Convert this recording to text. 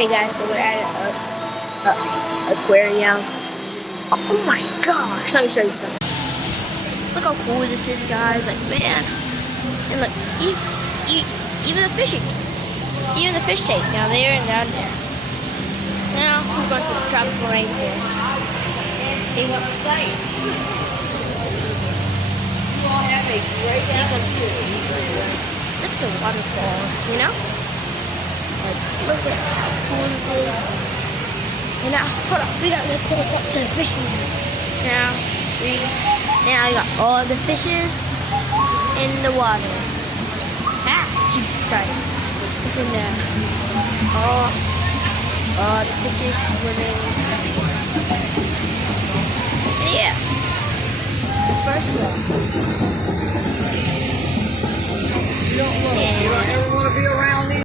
Okay guys, so we're at an aquarium. Oh my gosh, let me show you something. Look how cool this is, guys. Like, man. And look, even the fishing. Even the fish tank down there and down there. Now, we're going to the Tropical Rainforest. You all have a great afternoon. Look at the waterfall, you know? Like, look at how cool it is. And now, hold on, let's take us up to the fishes. Now you got all the fishes in the water. Ah, super excited. Look in there. All the fishes swimming. Yeah. The first one. You don't ever want to be around these.